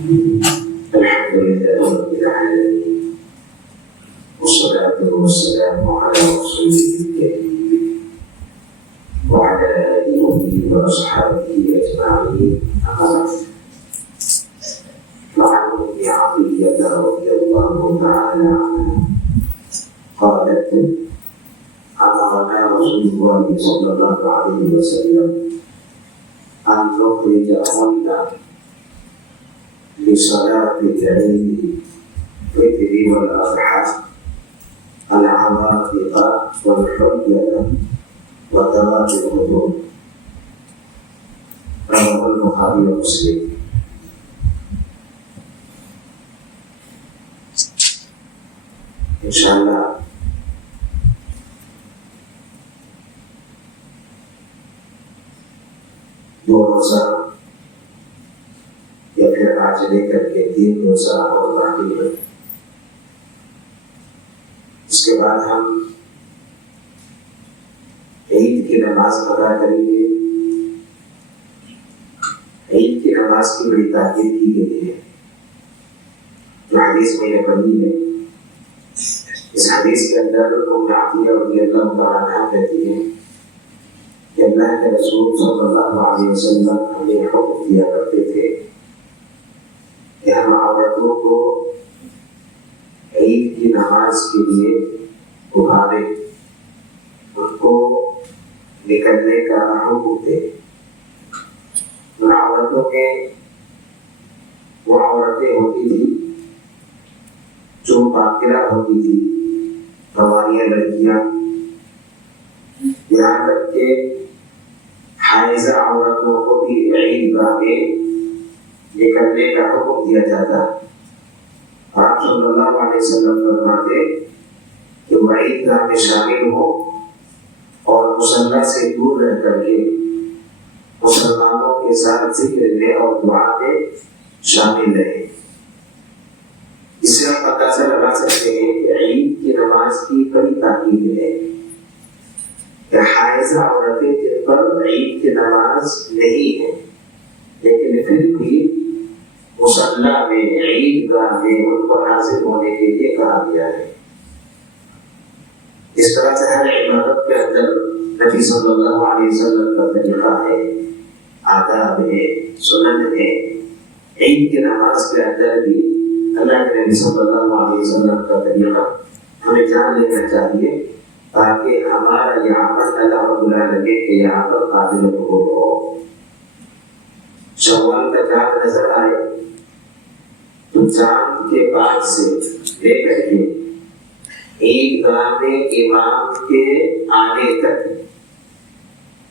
الحمد لله رب العالمين والصلاة والسلام على رسوله الكريم وعلى آله وأصحابه أجمعين. أما بعد، فعن أم عطية رضي الله تعالى عنها قالت: أمرنا رسول الله صلى الله عليه وسلم أن نخرج أهلنا لصلاة العيد الفطر والأضحى العواتق والحجة وذوات الخدور. رواه البخاري ومسلم. انشاءاللہ دو روزہ یا پھر آج لے کر کے 3 روزہ اور باقی ہے. اس کے بعد ہم عید کی نماز ادا کریں گے. عید کی نماز کی بڑی تاکید کی گئی ہے. جو حدیث میں نے پڑھی ہے، اس حدیث کے اندر ام عطیہ رضی اللہ تعالیٰ عنہ کہتی ہے کہ اللہ کے رسول صلی اللہ علیہ وسلم ہمیں حکم دیا کرتے تھے کہ ہم عورتوں کو عید کی نماز کے لیے اٹھانے، ان کو نکلنے کا حکم دے. ان عورتوں کے وہ عورتیں ہوتی تھی جو باقرہ ہوتی تھی، ہماری لڑکیاں، یہاں تک کہ حائضہ عورتوں کو بھی عید گاہ میں نکلنے کا حکم دیا جاتا. آپ صلی اللہ علیہ وسلم فرماتے کہ وہ عید گاہ میں شامل ہو اور مصلی سے دور رہ کر کے مسلمانوں کے ساتھ ذکر میں اور دعا میں شامل رہے. اس سے ہم اندازہ لگا سکتے ہیں کہ عید کی نماز کی بڑی تاکید ہے کہ حائضہ عورتیں جن پر عید کی نماز نہیں ہے لیکن پھر بھی مصلی میں عید گاہ میں ان کو حاضر ہونے کے لیے کہا گیا ہے. اس طرح سے ہر عبادت کے اندر نبی صلی اللہ علیہ وسلم کا طریقہ ہے، آداب ہے، سنن ہے. عید کی نماز کے اندر بھی اللہ کے نبی صلی اللہ علیہ وسلم کا طریقہ ہمیں جان لینا چاہیے تاکہ ہمارا یہ عمل اللہ رب العالمین کے یہاں پر قابل قبول ہو. شوال کا چاند نظر آئے تو چاند کے بعد سے لے کر کے عید گاہ میں امام کے آنے تک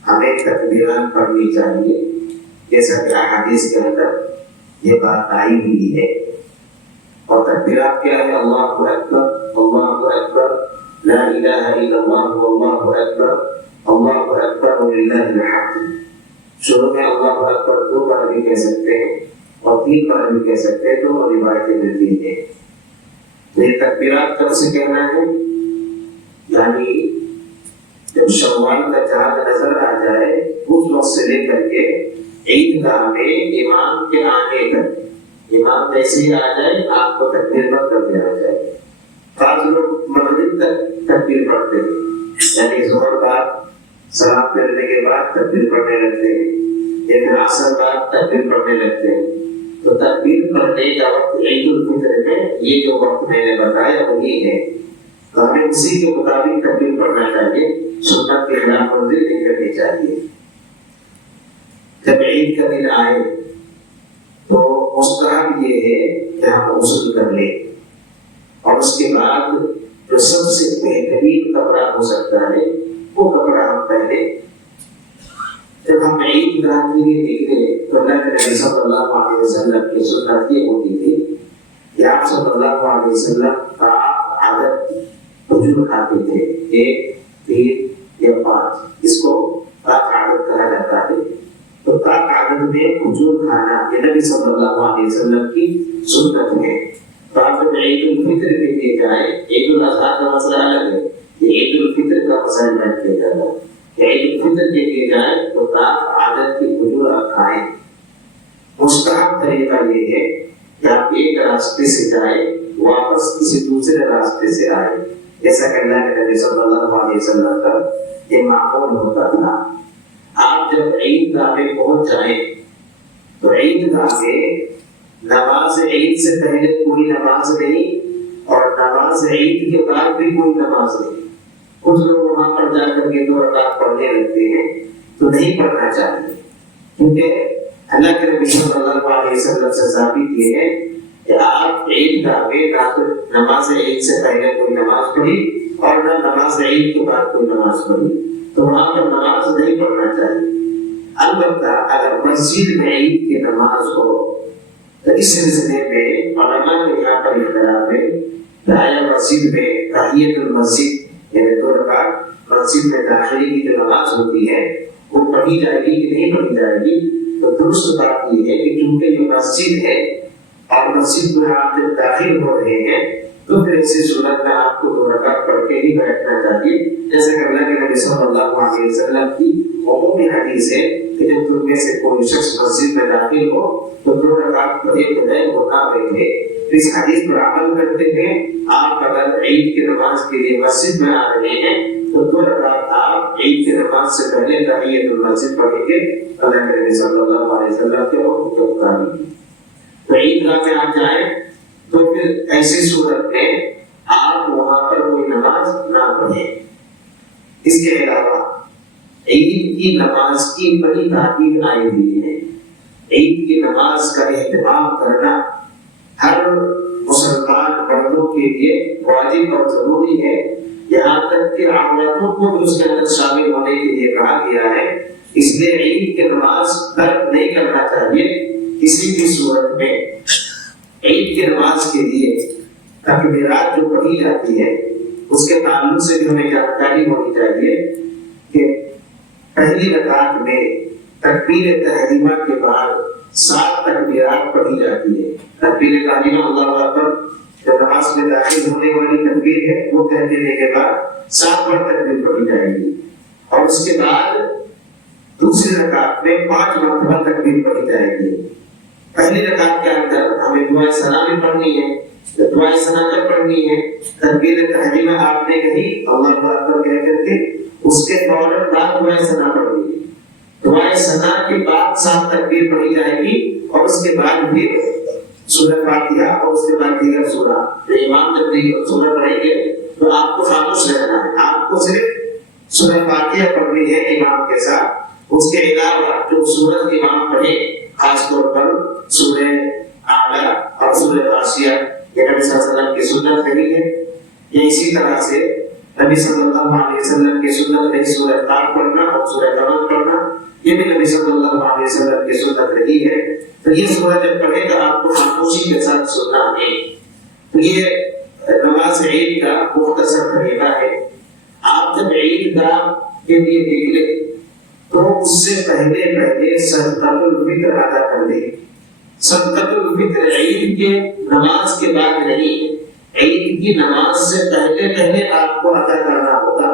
ہمیں تکبیرات پڑھنی چاہیے، جیسا کہ احادیث کے اندر یہ بات آئی ہوئی ہے. اور تکبیرات کیا ہے؟ اللہ اکبر، اللہ اکبر، لا الہ الا اللہ، اللہ اکبر، اللہ اکبر وللہ الحمد. شروع میں اللہ اکبر 2 بار بھی کہہ سکتے ہیں اور 3 بار بھی کہہ سکتے ہیں، تو روایتیں ملتی ہیں. یہ تکبیرات کب سے کہنا ہے؟ یعنی جب شوال کا چاند نظر آ جائے اس وقت سے لے کر کے عید گاہ میں امام کے آنے تک. امام جیسے ہی آ جائے آپ کو تکبیر مت کر دینا چاہیے. بعض لوگ مغرب تک تکبیر پڑھتے ہیں، یعنی ظہر بعد سلام پھیرنے کے بعد تکبیر پڑھنے لگتے ہیں، یا پھر عصر بعد تکبیر پڑھنے لگتے ہیں. تو تکبیر پڑھنے کا وقت عید الفطر میں یہ جو وقت میں نے بتایا وہی ہے. تو ہمیں اسی کے مطابق تکبیر پڑھنا چاہیے، سنت کی خلاف ورزی نہیں کرنی چاہیے. جب عید کا دن آئے تو مستحب یہ ہے کہ ہم غسل کر لیں، اور اس کے بعد جو سب سے بہترین کپڑا ہو سکتا ہے وہ کپڑا ہم پہنے. جب ہم عید گاہ کے لیے نکلے تو اللہ کے نبی صلی اللہ علیہ وسلم کی سنت یہ ہوتی تھی کہ آپ صلی اللہ علیہ وسلم کا عادت کھجور کھاتے تھے، 1، 3 یا 5. اس کو پاک عادت کہا جاتا ہے. تو پاک عادت میں کھجور کھانا یہ نبی صلی اللہ علیہ وسلم کی سنت ہے. تو آپ جب عید الفطر کے لیے جائیں، عید الاضحیٰ کا مسئلہ الگ ہے، یہ عید الفطر کا مسئلہ بیان کیا جاتا ہے کہ عید الفطر کے لیے جائیں تو پاک عادت کی کھجور آپ کھائیں. مستحب طریقہ یہ ہے کہ آپ ایک راستے سے جائیں واپس کسی دوسرے راستے سے آئے، جیسا کہ اللہ کے نبی صلی اللہ علیہ وسلم کا یہ معمول ہوتا تھا۔ آپ جب عید گاہ میں پہنچ جائیں تو عید گاہ میں نماز عید سے پہلے کوئی نماز نہیں اور نماز عید کے بعد بھی کوئی نماز نہیں۔ کچھ لوگ وہاں پر جا کر کے 2 رکعت پڑھنے لگتے ہیں، تو نہیں پڑھنا چاہیے، کیونکہ اللہ کے نبی صلی اللہ علیہ وسلم سے ثابت یہ ہے کہ آپ عید گاہ میں نہ تو نماز عید سے پہلے کوئی نماز پڑھی اور نہ نماز عید کے بعد کوئی نماز پڑھی، تو وہاں پر نماز نہیں پڑھنا چاہیے۔ البتہ اگر مسجد میں عید کی نماز ہو تو اس سلسلے میں علماء کے یہاں پر اختلاف ہے کہ آیا مسجد میں تحیۃ المسجد یعنی 2 رکعت مسجد میں داخلی کی جو نماز ہوتی ہے وہ پڑھی جائے گی کہ نہیں پڑھی جائے گی؟ تو درست بات یہ ہے کہ کیونکہ یہ مسجد ہے اور مسجد میں آپ جب داخل ہو رہے ہیں تو پھر اسی صورت میں آپ کو 2 رکعت پڑھ کے ہی بیٹھنا چاہیے، جیسے کہ اللہ کے نبی صلی اللہ علیہ وسلم کی عمومی حدیث ہے کہ جب تم میں سے کوئی شخص مسجد میں داخل ہو تو 2 رکعت پڑھے بجائے وہ نہ بیٹھے۔ اس حدیث پر عمل کرتے ہیں آپ اگر عید کی نماز کے لیے مسجد میں آ رہے ہیں تو 2 رکعت آپ عید کی نماز سے پہلے تحیۃ المسجد پڑھیں گے اللہ کے نبی صلی اللہ علیہ وسلم کے حکم کے مطابق۔ تو عید گاہ میں آپ جائیں تو پھر ایسی صورت میں آپ وہاں پر کوئی نماز نہ پڑھیں۔ اس کے علاوہ عید کی نماز کی بڑی تاکید آئی ہوئی ہے۔ عید کی نماز کا اہتمام کرنا ہر مسلمان مردوں کے لیے واجب اور ضروری ہے، یہاں تک کہ عورتوں کو بھی اس کے اندر شامل ہونے کے لیے کہا گیا ہے۔ اس لیے عید کی نماز ترک نہیں کرنا چاہیے کسی بھی صورت میں۔ عید کی نماز کے لیے تکبیرات جو پڑھی جاتی ہے اس کے تعلق سے بھی ہمیں جانکاری ہونی چاہیے کہ پہلی رکعت میں تکبیر تحریمہ کے بعد 7 تکبیرات پڑھی جاتی ہے۔ تکبیر تحریمہ اللہ اکبر جو نماز میں داخل ہونے والی تکبیر ہے وہ کہہ دینے کے بعد 7 بار تکبیر پڑھی جائے گی، اور اس کے بعد دوسری رکعت میں 5 مرتبہ تکبیر پڑھی جائے گی۔ پہلی رکعت کے اندر ہمیں دعائے ثنا بھی پڑھنی ہے۔ دعائے ثنا جب پڑھنی ہے تکبیر تحریمہ آپ نے کہی اللہ اکبر کہہ کر کے اس کے فوراً بعد دعائے ثنا پڑھنی ہے۔ دعائے ثنا کے بعد 7 تکبیر پڑھی جائے گی اور اس کے بعد پھر سورہ فاتحہ اور اس کے بعد دیگر سورہ۔ امام جب دیگر سورہ پڑھیں گے تو آپ کو خاموش رہنا ہے، آپ کو صرف سورہ فاتحہ پڑھنی ہے امام کے ساتھ۔ اس کے علاوہ جو سورت امام پڑھے خاص طور پر سورہ اعلیٰ اور سورہ غاشیہ یہ نبی صلی اللہ علیہ وسلم کی سنت نہیں ہے۔ یہ اسی طرح سے نبی صلی اللہ علیہ وسلم کی سنت نہیں سورہ طاق پڑھنا اور سورہ قمر پڑھنا، یہ بھی نبی صلی اللہ علیہ وسلم کی سنت نہیں ہے۔ تو یہ سورہ جب پڑھے گا آپ کو خاموشی کے ساتھ سننا ہے۔ تو یہ نماز عید کا مختصر طریقہ ہے۔ آپ جب عید گاہ کے لیے نکلے تو اس سے پہلے صدقۃ الفطر ادا کر دیں۔ صدقۃ الفطر عید کے نماز کے بعد نہیں ہے، عید کی نماز سے پہلے آپ کو ادا کرنا ہوگا۔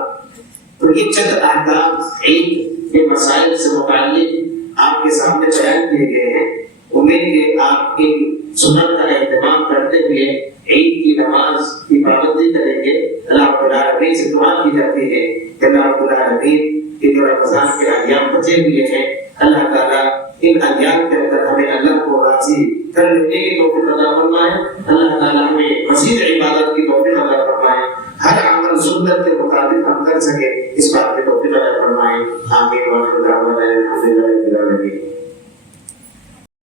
تو یہ چند احکام عید کے مسائل سے متعلق آپ کے سامنے بیان کیے گئے ہیں۔ امید کہ آپ کی سنت کا اہتمام کرتے ہوئے عید کی نماز کی پابندی کریں گے۔ اللہ رب العالمین سے دعا کی جاتی ہے کہ اللہ رب العالمین کہ جو رمضان کے ایام بچے ہوئے ہیں اللہ تعالیٰ ان ایام کے اندر ہمیں اللہ کو راضی کر لینے کی توفیق عطا فرمائے۔ اللہ تعالیٰ ہمیں مزید عبادت کی توفیق عطا فرمائے، ہر عمل سنت کے مطابق ہم کر سکیں اس بات کی توفیق عطا فرمائے۔ آمین۔